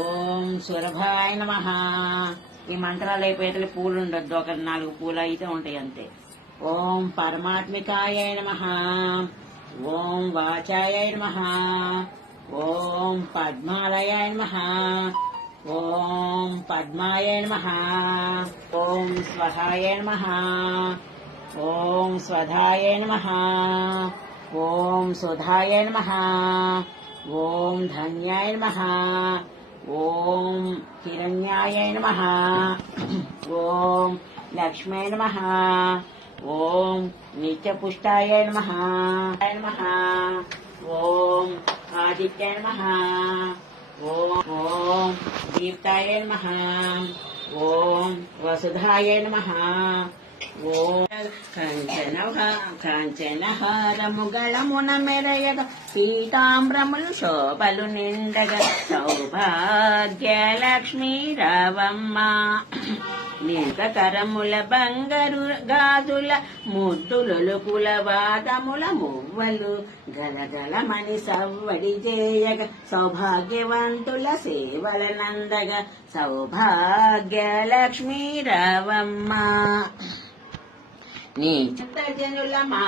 ఓం సురభాయ నమః. ఈ మంత్రాలు అయిపోయేతలు పూలు ఉండొద్దు, ఒక 4 పూలు అయితే ఉంటాయి అంతే. ఓం పరమాత్మికాయ నమః. ఓం వాచాయ నమః. ఓం పద్మాలయ నమః. ఓం పద్మాయ నమః. ఓం స్వధాయ నమః. ఓం స్వధాయ నమః. ఓం సుధాయ నమః. ఓం ధన్యాయ నమః. ఓం హిరణ్యాయ నమః. ఓం లక్ష్మీ నమః. ఓం నిత్యపుష్టాయ నమః. ఓం ఆదిత్యాయ నమః. ఓం దీప్తాయ నమః. ఓం వసుధాయ నమః. ఓం కాంచనహారముగళమున మెరయగ పీతాంబ్రములు శోభలు నిండగ సౌభాగ్య లక్ష్మీ రావమ్మ. నీకరముల బంగారు గాజుల ముద్దులొలుకుల వాదముల మువ్వలు గలగలమని సవ్వడి చేయగ సౌభాగ్యవంతుల సేవల నందగ సౌభాగ్య లక్ష్మీ రావమ్మ. నీ చిత్తజనుల మా